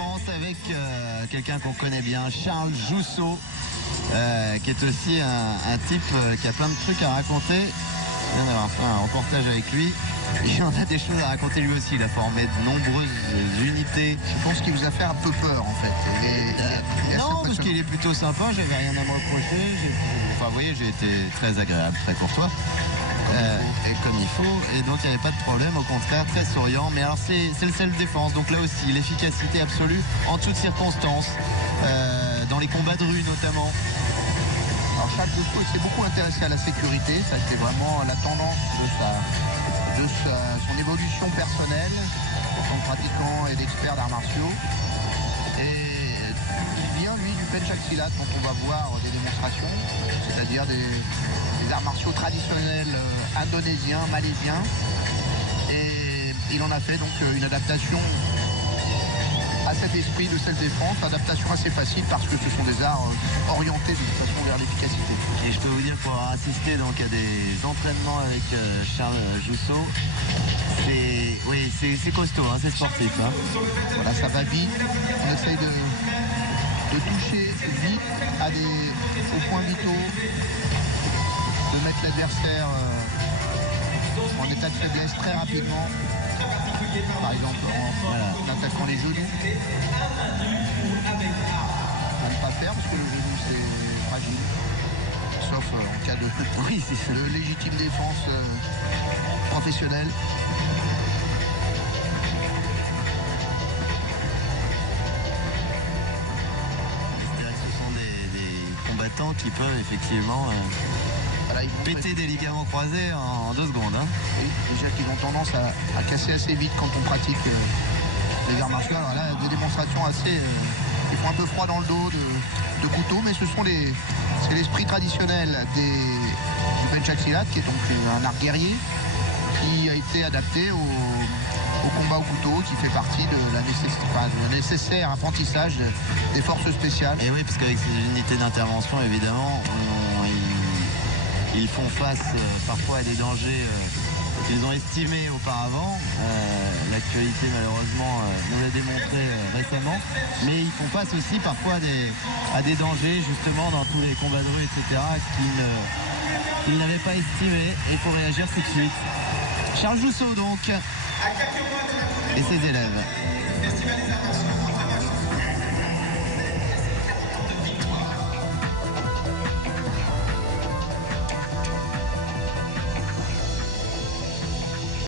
défense avec quelqu'un qu'on connaît bien, Charles Jousseau, qui est aussi un type qui a plein de trucs à raconter. On vient d'avoir fait un reportage avec lui. Il en a des choses à raconter lui aussi. Il a formé de nombreuses unités. Je pense qu'il vous a fait un peu peur en fait. Non, parce qu'il est plutôt sympa. J'avais rien à me reprocher. Enfin, vous voyez, j'ai été très agréable, très courtois. Et comme il faut, et donc il n'y avait pas de problème, au contraire, très souriant. Mais alors c'est le self-défense, donc là aussi l'efficacité absolue en toutes circonstances, dans les combats de rue notamment. Alors Charles Jousseau s'est beaucoup intéressé à la sécurité, ça a été vraiment la tendance de son évolution personnelle en tant que pratiquant et d'expert d'arts martiaux. Et il vient lui du Pencaksilat dont on va voir des démonstrations, c'est-à-dire des arts martiaux traditionnels indonésiens, malaisiens. Et il en a fait donc une adaptation à cet esprit de self-défense, adaptation assez facile parce que ce sont des arts orientés de toute façon vers l'efficacité. Et je peux vous dire, pour avoir assisté donc à des entraînements avec Charles Jousseau, c'est costaud, hein, c'est sportif. Hein. Voilà, ça va vite, on essaye de toucher vite aux points vitaux, de mettre l'adversaire en état de faiblesse très rapidement. Par exemple en attaquant les genoux. À ne pas faire parce que le genou c'est fragile. Sauf en cas de légitime défense professionnelle. Ce sont des combattants qui peuvent effectivement péter des ligaments croisés en 2 secondes. Hein. Oui, déjà qu'ils ont tendance à casser assez vite quand on pratique les arts martiaux. Alors là, des démonstrations assez... ils font un peu froid dans le dos de couteau, mais c'est l'esprit traditionnel du Pencaksilat, qui est donc un art guerrier, qui a été adapté au combat au couteau, qui fait partie de la nécessaire apprentissage des forces spéciales. Et oui, parce qu'avec ces unités d'intervention, évidemment, ils font face parfois à des dangers qu'ils ont estimés auparavant. L'actualité malheureusement nous l'a démontré récemment. Mais ils font face aussi parfois à des dangers justement dans tous les combats de rue, etc. qu'ils n'avaient pas estimés. Et il faut réagir tout de suite. Charles Jousseau donc et ses élèves.